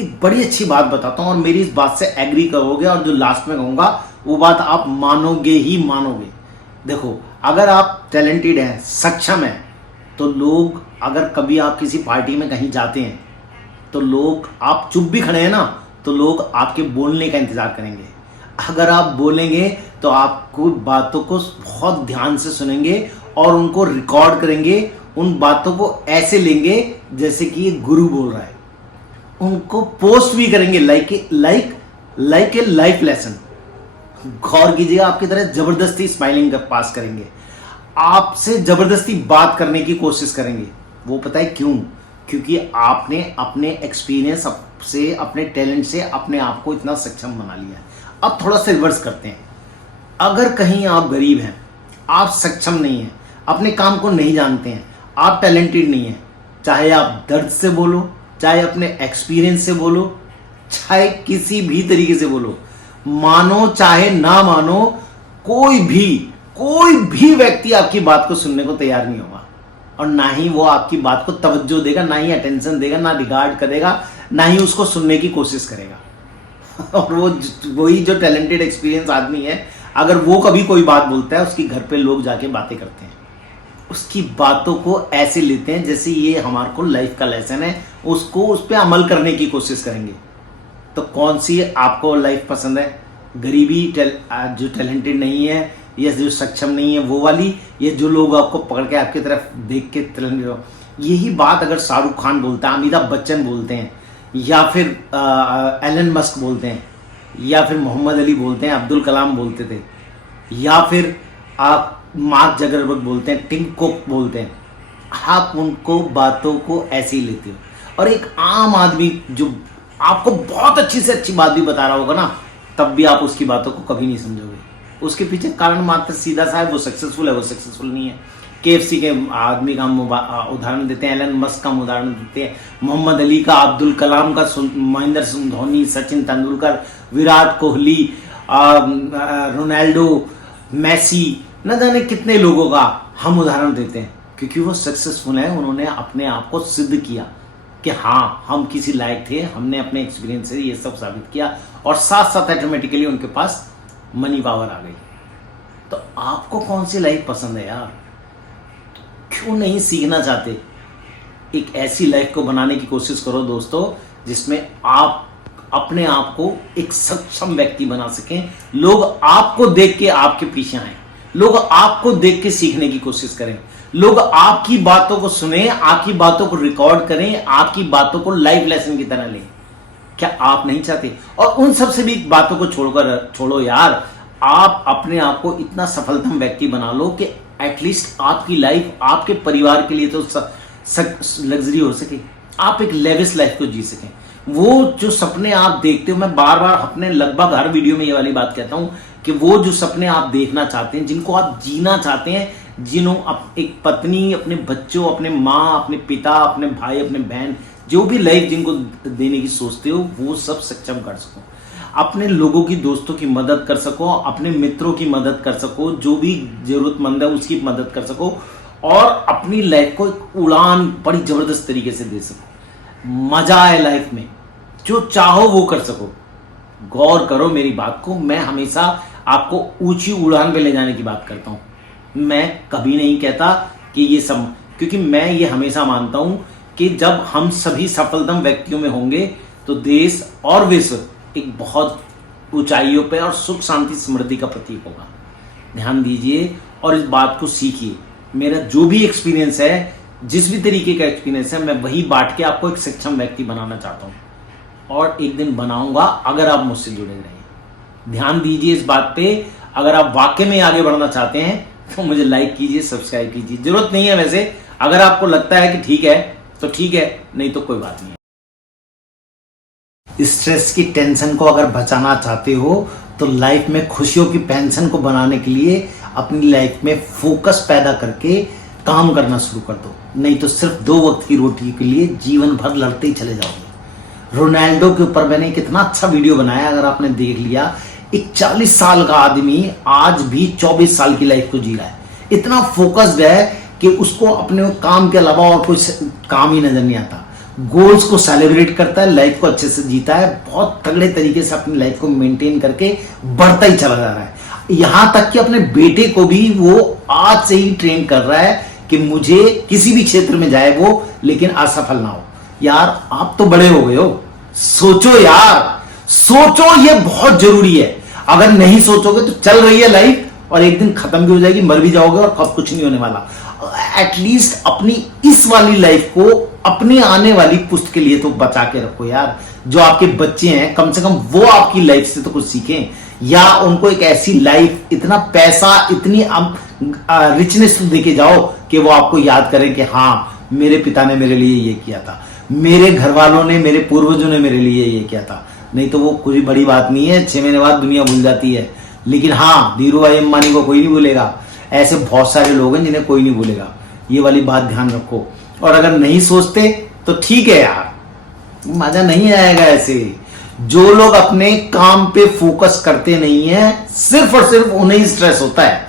एक बड़ी अच्छी बात बताता हूं और मेरी इस बात से एग्री करोगे और जो लास्ट में कहूंगा वो बात आप मानोगे ही मानोगे। देखो, अगर आप टैलेंटेड हैं, सक्षम हैं, तो लोग, अगर कभी आप किसी पार्टी में कहीं जाते हैं तो लोग, आप चुप भी खड़े हैं ना, तो लोग आपके बोलने का इंतजार करेंगे। अगर आप बोलेंगे तो आपको बातों को बहुत ध्यान से सुनेंगे और उनको रिकॉर्ड करेंगे, उन बातों को ऐसे लेंगे जैसे कि ये गुरु बोल रहा है, उनको पोस्ट भी करेंगे लाइक ए लाइफ लेसन। गौर कीजिएगा, आपकी तरह जबरदस्ती स्माइलिंग पास करेंगे, आपसे जबरदस्ती बात करने की कोशिश करेंगे। वो पता है क्यों? क्योंकि आपने अपने एक्सपीरियंस से, अपने टैलेंट से अपने आप को इतना सक्षम बना लिया है। अब थोड़ा सा रिवर्स करते हैं। अगर कहीं आप गरीब हैं, आप सक्षम नहीं हैं, अपने काम को नहीं जानते हैं, आप टैलेंटेड नहीं हैं, चाहे आप दर्द से बोलो, चाहे अपने एक्सपीरियंस से बोलो, चाहे किसी भी तरीके से बोलो, मानो चाहे ना मानो, कोई भी व्यक्ति आपकी बात को सुनने को तैयार नहीं होगा और ना ही वो आपकी बात को तवज्जो देगा, ना ही अटेंशन देगा, ना रिगार्ड करेगा, ना ही उसको सुनने की कोशिश करेगा। और वही जो टैलेंटेड एक्सपीरियंस आदमी है, अगर वो कभी कोई बात बोलता है, उसकी घर पे लोग जाके बातें करते हैं, उसकी बातों को ऐसे लेते हैं जैसे ये हमारे को लाइफ का लेसन है, उसको उस पर अमल करने की कोशिश करेंगे। तो कौन सी आपको लाइफ पसंद है? गरीबी, जो टैलेंटेड नहीं है या जो सक्षम नहीं है वो वाली, ये जो लोग आपको पकड़ के आपकी तरफ देख के यही बात अगर शाहरुख खान बोलता है, अमिताभ बच्चन बोलते हैं, या फिर एलन मस्क बोलते हैं, या फिर मोहम्मद अली बोलते हैं, अब्दुल कलाम बोलते थे, या फिर आप मार्क जगरबर्ग बोलते हैं, टिम कुक बोलते हैं, आप उनको बातों को ऐसे ही लेते हो। और एक आम आदमी जो आपको बहुत अच्छी से अच्छी बात भी बता रहा होगा ना, तब भी आप उसकी बातों को कभी नहीं समझोगे। उसके पीछे कारण मात्र सीधा सा है, वो सक्सेसफुल है, वो सक्सेसफुल नहीं है। KFC के आदमी का हम उदाहरण देते हैं, एलन मस्क का उदाहरण देते हैं, मोहम्मद अली का, अब्दुल कलाम का, महेंद्र सिंह धोनी, सचिन तेंदुलकर, विराट कोहली, रोनाल्डो, मेसी, न जाने कितने लोगों का हम उदाहरण देते हैं, क्योंकि वो सक्सेसफुल है। उन्होंने अपने आप को सिद्ध किया कि हाँ, हम किसी लायक थे, हमने अपने एक्सपीरियंस से ये सब साबित किया, और साथ साथ ऑटोमेटिकली उनके पास मनी पावर आ गई। तो आपको कौन सी लाइफ पसंद है यार? क्यों नहीं सीखना चाहते? एक ऐसी लाइफ को बनाने की कोशिश करो दोस्तों, जिसमें आप अपने आप को एक सक्षम व्यक्ति बना सकें, लोग आपको देख के आपके पीछे आए, लोग आपको देख के सीखने की कोशिश करें, लोग आपकी बातों को सुने, आपकी बातों को रिकॉर्ड करें, आपकी बातों को लाइफ लेसन की तरह लें। क्या आप नहीं चाहते? और उन सब से भी बातों को छोड़ो यार, आप अपने आप को इतना सफलतम व्यक्ति बना लो कि एटलीस्ट आपकी लाइफ आपके परिवार के लिए तो लग्जरी हो सके, आप एक लेविश लाइफ को जी सकें। वो जो सपने आप देखते हो, मैं बार बार अपने लगभग हर वीडियो में ये वाली बात कहता हूं कि वो जो सपने आप देखना चाहते हैं, जिनको आप जीना चाहते हैं, जिन्हों एक पत्नी, अपने बच्चों, अपने माँ, अपने पिता, अपने भाई, अपने बहन, जो भी लाइफ जिनको देने की सोचते हो, वो सब सक्षम कर सको, अपने लोगों की, दोस्तों की मदद कर सको, अपने मित्रों की मदद कर सको, जो भी जरूरतमंद है उसकी मदद कर सको, और अपनी लाइफ को एक उड़ान बड़ी जबरदस्त तरीके से दे सको। मजा आए लाइफ में, जो चाहो वो कर सको। गौर करो मेरी बात को, मैं हमेशा आपको ऊंची उड़ान पे ले जाने की बात करता हूं। मैं कभी नहीं कहता कि ये सब, क्योंकि मैं ये हमेशा मानता हूं कि जब हम सभी सफलतम व्यक्तियों में होंगे तो देश और विश्व एक बहुत ऊंचाइयों पे और सुख शांति समृद्धि का प्रतीक होगा। ध्यान दीजिए और इस बात को सीखिए। मेरा जो भी एक्सपीरियंस है, जिस भी तरीके का एक्सपीरियंस है, मैं वही बांट के आपको एक सक्षम व्यक्ति बनाना चाहता हूँ, और एक दिन बनाऊंगा अगर आप मुझसे जुड़े रहें। ध्यान दीजिए इस बात पे। अगर आप वाकई में आगे बढ़ना चाहते हैं तो मुझे लाइक कीजिए, सब्सक्राइब कीजिए। जरूरत नहीं है वैसे, अगर आपको लगता है कि ठीक है तो ठीक है, नहीं तो कोई बात नहीं है। स्ट्रेस की टेंशन को अगर बचाना चाहते हो तो लाइफ में खुशियों की पेंशन को बनाने के लिए अपनी लाइफ में फोकस पैदा करके काम करना शुरू कर दो, नहीं तो सिर्फ 2 वक्त की रोटी के लिए जीवन भर लड़ते ही चले जाओगे। रोनाल्डो के ऊपर मैंने कितना अच्छा वीडियो बनाया, अगर आपने देख लिया। एक 40 साल का आदमी आज भी 24 साल की लाइफ को जी रहा है, इतना फोकस्ड है कि उसको अपने काम के अलावा और कुछ काम ही नजर नहीं आता। गोल्स को सेलिब्रेट करता है, लाइफ को अच्छे से जीता है, बहुत तगड़े तरीके से अपनी लाइफ को मेंटेन करके बढ़ता ही चला जा रहा है। यहां तक कि अपने बेटे को भी वो आज से ही ट्रेन कर रहा है कि मुझे किसी भी क्षेत्र में जाए वो, लेकिन असफल ना हो। यार आप तो बड़े हो गए हो, सोचो यार, सोचो, ये बहुत जरूरी है। अगर नहीं सोचोगे तो चल रही है लाइफ और एक दिन खत्म भी हो जाएगी, मर भी जाओगे और कब कुछ नहीं होने वाला। एटलीस्ट अपनी इस वाली लाइफ को अपने आने वाली पुश्त के लिए तो बचा के रखो यार। जो आपके बच्चे हैं कम से कम वो आपकी लाइफ से तो कुछ सीखें, या उनको एक ऐसी लाइफ, इतना पैसा, इतनी रिचनेस देके जाओ कि वो आपको याद करें कि हाँ मेरे पिता ने मेरे लिए ये किया था, मेरे घर वालों ने, मेरे पूर्वजों ने मेरे लिए ये किया था। नहीं तो वो कोई बड़ी बात नहीं है, 6 महीने बाद दुनिया भूल जाती है। लेकिन हाँ, धीरू भाई अंबानी को कोई नहीं भूलेगा। ऐसे बहुत सारे लोग हैं जिन्हें कोई नहीं भूलेगा, ये वाली बात ध्यान रखो। और अगर नहीं सोचते तो ठीक है यार, मजा नहीं आएगा ऐसे। जो लोग अपने काम पे फोकस करते नहीं है, सिर्फ और सिर्फ उन्हें ही स्ट्रेस होता है।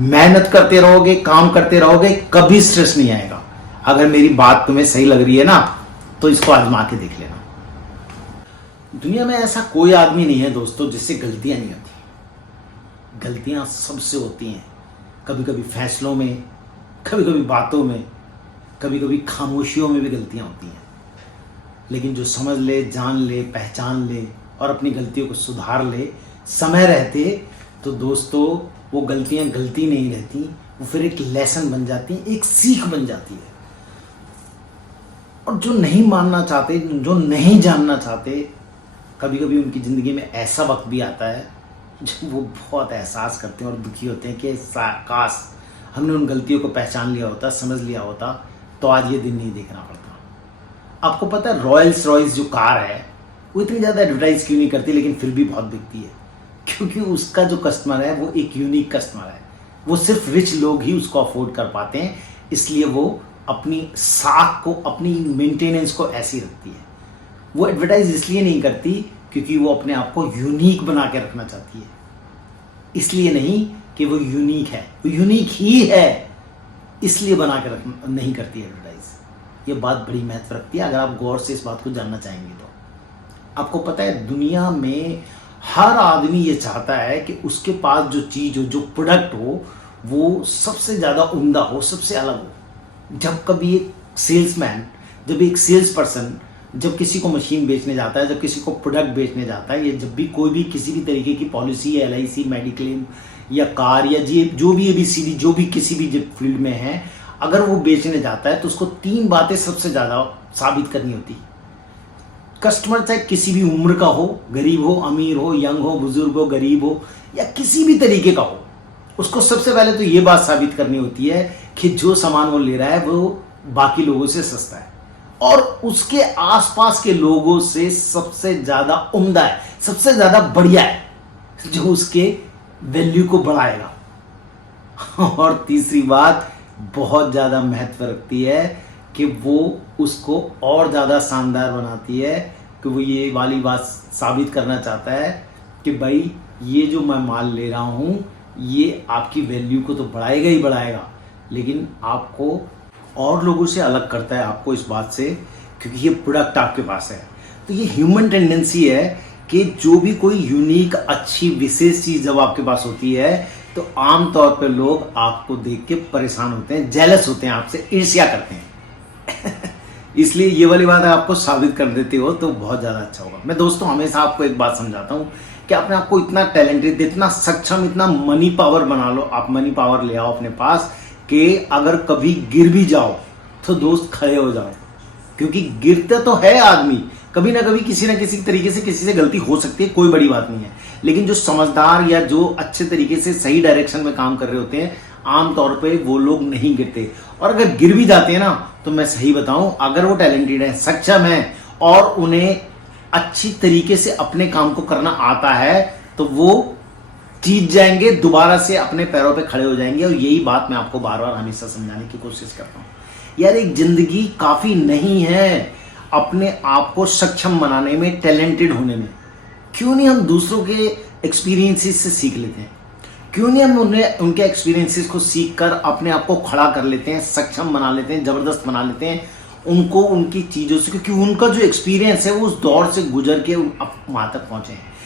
मेहनत करते रहोगे, काम करते रहोगे, कभी स्ट्रेस नहीं आएगा। अगर मेरी बात तुम्हें सही लग रही है ना, तो इसको आजमा के देख लेना। दुनिया में ऐसा कोई आदमी नहीं है दोस्तों जिससे गलतियां नहीं होती। गलतियां सबसे होती हैं, कभी कभी फैसलों में, कभी कभी बातों में, कभी कभी खामोशियों में भी गलतियां होती हैं। लेकिन जो समझ ले, जान ले, पहचान ले और अपनी गलतियों को सुधार ले समय रहते, तो दोस्तों वो गलतियां गलती नहीं रहती, वो फिर एक लेसन बन जाती है, एक सीख बन जाती है। और जो नहीं मानना चाहते, जो नहीं जानना चाहते, कभी कभी उनकी ज़िंदगी में ऐसा वक्त भी आता है जब वो बहुत एहसास करते हैं और दुखी होते हैं कि काश हमने उन गलतियों को पहचान लिया होता, समझ लिया होता, तो आज ये दिन नहीं देखना पड़ता। आपको पता है रॉयल्स रॉयस जो कार है वो इतनी ज़्यादा एडवर्टाइज क्यों नहीं करती, लेकिन फिर भी बहुत बिकती है? क्योंकि उसका जो कस्टमर है वो एक यूनिक कस्टमर है। वो सिर्फ रिच लोग ही उसको अफोर्ड कर पाते हैं, इसलिए वो अपनी साख को, अपनी मेंटेनेंस को ऐसी रखती है। वो एडवर्टाइज इसलिए नहीं करती क्योंकि वो अपने आप को यूनिक बना के रखना चाहती है, इसलिए नहीं कि वो यूनिक है, वो यूनिक ही है इसलिए बना के रख नहीं करती एडवर्टाइज। ये बात बड़ी महत्व रखती है अगर आप गौर से इस बात को जानना चाहेंगे तो। आपको पता है दुनिया में हर आदमी ये चाहता है कि उसके पास जो चीज़ हो, जो प्रोडक्ट हो, वो सबसे ज़्यादा उम्दा हो, सबसे अलग हो। जब कभी एक सेल्समैन, जब एक सेल्स पर्सन जब किसी को मशीन बेचने जाता है, जब किसी को प्रोडक्ट बेचने जाता है, या जब भी कोई भी किसी भी तरीके की पॉलिसी, LIC, मेडिक्लेम या कार या जो भी ABCD, जो भी किसी भी फील्ड में है, अगर वो बेचने जाता है तो उसको 3 बातें सबसे ज़्यादा साबित करनी होती है। कस्टमर चाहे किसी भी उम्र का हो, गरीब हो, अमीर हो, यंग हो, बुजुर्ग हो, गरीब हो, या किसी भी तरीके का हो, उसको सबसे पहले तो ये बात साबित करनी होती है कि जो सामान वो ले रहा है वो बाकी लोगों से सस्ता है और उसके आसपास के लोगों से सबसे ज्यादा उम्दा है, सबसे ज्यादा बढ़िया है, जो उसके वैल्यू को बढ़ाएगा। और तीसरी बात बहुत ज्यादा महत्व रखती है कि वो उसको और ज्यादा शानदार बनाती है, कि वो ये वाली बात साबित करना चाहता है कि भाई ये जो मैं माल ले रहा हूं ये आपकी वैल्यू को तो बढ़ाएगा ही बढ़ाएगा, लेकिन आपको और लोगों से अलग करता है, आपको इस बात से, क्योंकि ये प्रोडक्ट आपके पास है। तो ये ह्यूमन टेंडेंसी है कि जो भी कोई यूनिक, अच्छी, विशेष चीज़ जब आपके पास होती है तो आम तौर पर लोग आपको देख के परेशान होते हैं, जेलस होते हैं, आपसे ईर्ष्या करते हैं। इसलिए ये वाली बात आपको साबित कर देते हो तो बहुत ज़्यादा अच्छा होगा। मैं दोस्तों हमेशा आपको एक बात समझाता हूँ कि अपने आप को इतना टैलेंटेड, इतना सक्षम, इतना मनी पावर बना लो, आप मनी पावर ले आओ अपने पास कि अगर कभी गिर भी जाओ तो दोस्त खड़े हो जाओ, क्योंकि गिरता तो है आदमी, कभी ना कभी किसी ना किसी तरीके से किसी से गलती हो सकती है, कोई बड़ी बात नहीं है। लेकिन जो समझदार या जो अच्छे तरीके से सही डायरेक्शन में काम कर रहे होते हैं, आमतौर पे वो लोग नहीं गिरते। और अगर गिर भी जाते हैं ना, तो मैं सही बताऊं, अगर वो टैलेंटेड है, सक्षम है और उन्हें अच्छी तरीके से अपने काम को करना आता है, तो वो जीत जाएंगे, दोबारा से अपने पैरों पे खड़े हो जाएंगे। और यही बात मैं आपको बार बार हमेशा समझाने की कोशिश करता हूँ। यार एक जिंदगी काफ़ी नहीं है अपने आप को सक्षम बनाने में, टैलेंटेड होने में। क्यों नहीं हम दूसरों के एक्सपीरियंसेस से सीख लेते हैं? क्यों नहीं हम उनके एक्सपीरियंसेस को सीख कर अपने आप को खड़ा कर लेते हैं, सक्षम बना लेते हैं, ज़बरदस्त बना लेते हैं, उनको उनकी चीज़ों से, क्योंकि उनका जो एक्सपीरियंस है वो उस दौर से गुजर के अब वहाँ तक पहुँचे हैं।